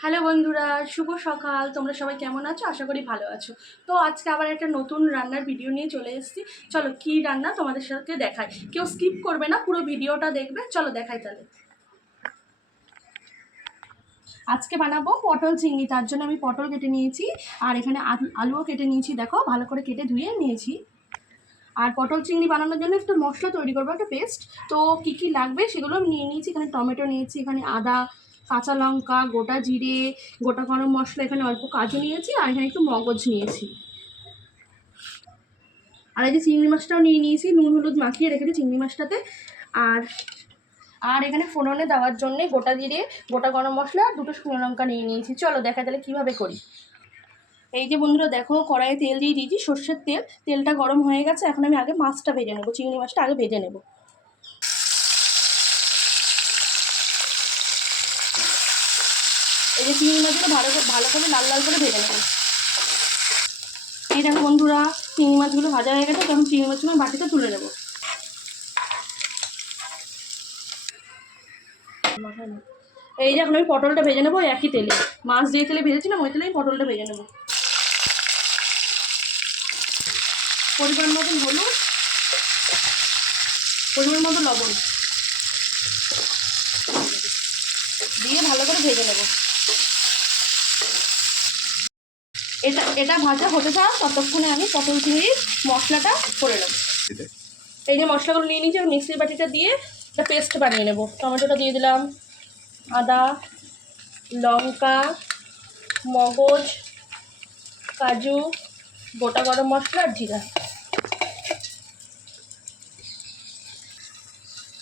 Hello বন্ধুরা, শুভ সকাল। তোমরা সবাই কেমন আছো? আশা করি ভালো আছো। তো আজকে আবার একটা নতুন রান্নার ভিডিও নিয়ে চলে এসেছি। চলো, কি রান্না তোমাদের সাথে দেখাই। কেউ স্কিপ করবে না, পুরো ভিডিওটা দেখবে। চলো, দেখাই তাহলে। আজকে বানাবো পটল চিংড়ি। তার জন্য আমি পটল কেটে নিয়েছি, আর এখানে আলু- আলুও কেটে নিয়েছি। দেখো, ভালো করে কেটে ধুয়ে নিয়েছি। আর পটল চিংড়ি বানানোর জন্য একটা মশলা তৈরি করব, একটা পেস্ট তো কী কী লাগবে সেগুলো আমি নিয়ে নিয়েছি। এখানে টমেটো নিয়েছি, এখানে আদা কাঁচা লঙ্কা, গোটা জিরে, গোটা গরম মশলা এখানে অল্প কাজু নিয়েছি আর এখানে একটু মগজ নিয়েছি। আর এই যে চিংড়ি মাছটাও নিয়ে নিয়েছি, নুন হলুদ মাখিয়ে রেখেছি চিংড়ি মাছটাতে। আর আর এখানে ফোড়নে দেওয়ার জন্য গোটা জিরে, গোটা গরম মশলা দুটো শুকনো লঙ্কা নিয়ে নিয়েছি। চলো দেখা তাহলে কীভাবে করি। এই যে বন্ধুরা দেখো, কড়াইয়ে তেল দিয়ে দিয়েছি, সর্ষের তেল। তেলটা গরম হয়ে গেছে, এখন আমি আগে মাছটা ভেজে নেব, চিংড়ি মাছটা আগে ভেজে নেব। যে চিংড়ি মাছগুলো ভালো ভালো করে লাল লাল করে ভেজে নেব। এই দেখো বন্ধুরা চিংড়ি মাছগুলো ভাজা হয়ে গেছে তখন চিংড়ি মাছগুলো আমি বাটিতে তুলে নেব। এই যে এখন আমি পটলটা ভেজে নেব একই তেলে। মাছ যে তেলে ভেজেছিলাম, ওই তেলেই পটলটা ভেজে নেব। পরিমাণ মতন হলুদ, পরিমাণ মতো লবণ। দিয়ে ভালো করে ভেজে নেব। এটা এটা ভাজা হতে থাক ততক্ষণে আমি পটল চিংড়ির মশলাটা করে নেব। এই যে মশলাগুলো নিয়ে নিয়েছি মিক্সির বাটিটা দিয়ে একটা পেস্ট বানিয়ে নেব। টমেটোটা দিয়ে দিলাম আদা লঙ্কা মগজ কাজু গোটা গরম মশলা আর জিরা।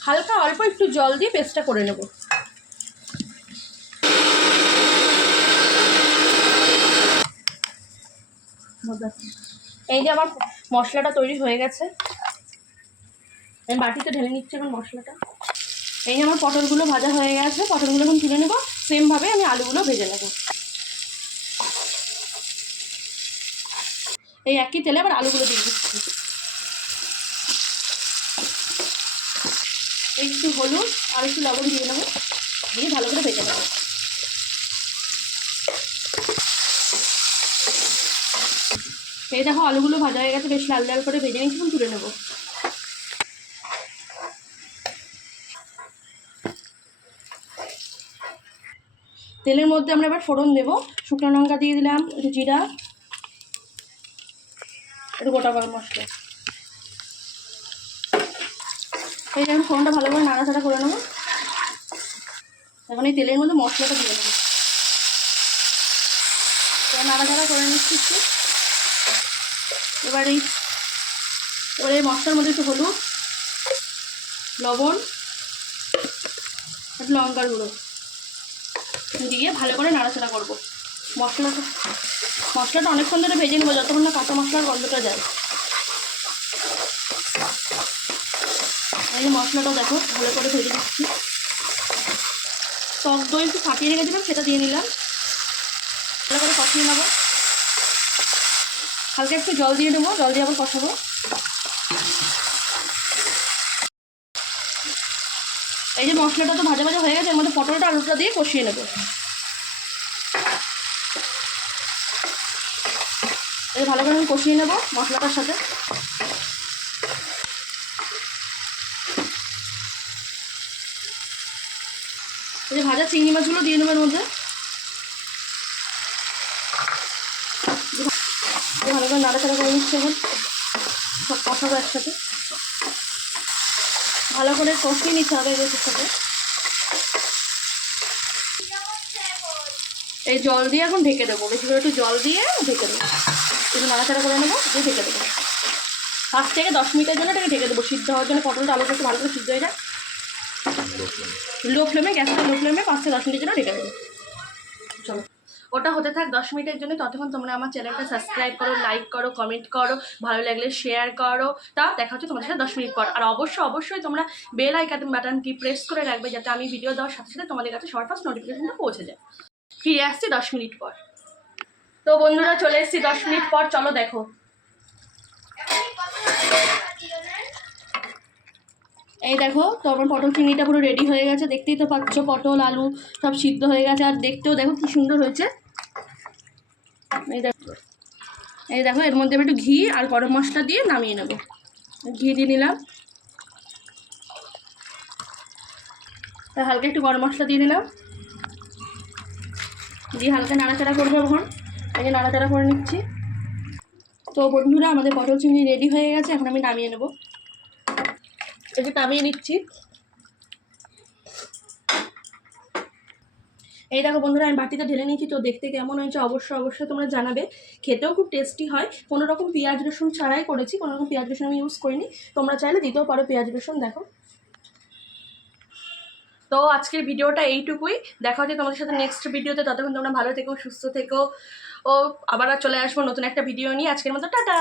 হালকা অল্প একটু জল দিয়ে পেস্টটা করে নেব। এই যে আমার মশলাটা তৈরি হয়ে গেছে। আমি বাটিতে ঢেলে নিচ্ছি এখন মশলাটা। এই যে আমার পটলগুলো ভাজা হয়ে গেছে, পটলগুলো এখন তুলে নেব। সেমভাবে আমি আলুগুলো ভেজে নেব। এই একই তেলে আবার আলুগুলো দিয়ে দিচ্ছি। একটু হলুদ আর একটু লবণ দিয়ে নেব। দিয়ে ভালো করে ভেজে নেব। এই দেখো আলুগুলো ভাজা হয়ে গেছে, বেশ লাল লাল করে ভেজে নিয়েছি, এখন তুলে নেব। তেলের মধ্যে আমরা এবার ফোড়ন দেবো, শুকনো লঙ্কা দিয়ে দিলাম, একটু জিরা, একটু গোটা গরম মশলা। এই আমি ফোড়নটা ভালো করে নাড়াচাড়া করে নেব। এখন এই তেলের মধ্যে মশলাটা দিয়ে দেবো। নাড়াচাড়া করে নিচ্ছি এবার এই এবার মশলার মধ্যে একটু হলুদ, লবণ, একটু লঙ্কার গুঁড়ো দিয়ে ভালো করে নাড়াচাড়া করব। মশলাটা মশলাটা অনেকক্ষণ ধরে ভেজে নেব যতক্ষণ না কাঁচা মশলার গন্ধটা যায়। এই মশলাটা দেখো, ভালো করে ভেজে দিচ্ছি টক দই একটু ফাটিয়ে রেখেছিলাম, সেটা দিয়ে নিলাম। ভালো করে কষিয়ে নেব। হালকা একটু জল দিয়ে দেবো, জল দিয়ে আবার কষাবো। এই যে মশলাটা তো ভাজা ভাজা হয়ে গেছে, এর মধ্যে পটলটা আলুটা দিয়ে কষিয়ে নেব। এই ভালো করে আমি কষিয়ে নেব মশলাটার সাথে। এই যে ভাজা চিংড়ি মাছগুলো দিয়ে নেব এর মধ্যে। ভালো করে নাড়াচাড়া করে নিচ্ছে এখন সব কষাবো একসাথে। ভালো করে কষিয়ে নিতে হবে এদের সাথে এই জল দিয়ে এখন ঢেকে দেবো। বেশি করে একটু জল দিয়ে ঢেকে দেবো। একটু নাড়াচাড়া করে নেব দিয়ে ঢেকে দেবো। পাঁচ থেকে দশ মিনিটের জন্য এটাকে ঢেকে দেবো। সিদ্ধ হওয়ার জন্য পটলটা আলুটা একটু ভালো করে সিদ্ধ হয়ে যায়। লো ফ্লেমে গ্যাসটা লো ফ্লেমে পাঁচ থেকে দশ মিনিটের জন্য ঢেকে দেবো। চলো। ওটা হতে থাক দশ মিনিটের জন্য, ততক্ষণ তোমরা আমার চ্যানেলটা সাবস্ক্রাইব করো লাইক করো কমেন্ট করো, ভালো লাগলে শেয়ার করো। তা দেখা হচ্ছে তোমাদের সাথে দশ মিনিট পর। আর অবশ্যই অবশ্যই তোমরা বেল আইকান বাটনটি প্রেস করে রাখবে যাতে আমি ভিডিও দেওয়ার সাথে সাথে তোমাদের কাছে সবার ফার্স্ট নোটিফিকেশনটা পৌঁছে যায়। ফিরে আসছি দশ মিনিট পর। তো বন্ধুরা, চলে এসেছি দশ মিনিট পর। চলো দেখো। এই দেখো তো আমার পটল, চিংড়িটা পুরো রেডি হয়ে গেছে। দেখতেই তো পাচ্ছ, পটল, আলু সব সিদ্ধ হয়ে গেছে। আর দেখতেও দেখো কি সুন্দর হয়েছে। এই দেখো। এই দেখো, এর মধ্যে আমি একটু ঘি আর গরম মশলা দিয়ে নামিয়ে নেব। ঘি দিয়ে নিলাম। তা হালকা একটু গরম মশলা দিয়ে দিলাম দিয়ে হালকা নাড়াচাড়া করব এখন। যে নাড়াচাড়া করে নিচ্ছি। তো বন্ধুরা, আমাদের পটল চিংড়ি রেডি হয়ে গেছে। এখন আমি নামিয়ে নেব। যে নামিয়ে নিচ্ছি। এই দেখো বন্ধুরা, আমি বাটিতে ঢেলে নিয়েছি, তো দেখতে কেমন হয়েছে অবশ্যই অবশ্যই তোমরা জানাবে। খেতেও খুব টেস্টি হয়। কোনো রকম পেঁয়াজ রসুন ছাড়াই করেছি, কোনো রকম পেঁয়াজ রসুন আমি ইউজ করিনি। তোমরা চাইলে দিতেও পারো পেঁয়াজ রসুন, দেখো। তো আজকের ভিডিওটা এইটুকুই। দেখা হচ্ছে তোমাদের সাথে নেক্সট ভিডিওতে ততক্ষণ তোমরা ভালো থেকো, সুস্থ থেকো। ও, আবার চলে আসব নতুন একটা ভিডিও নিয়ে। আজকের মতো, টাটা!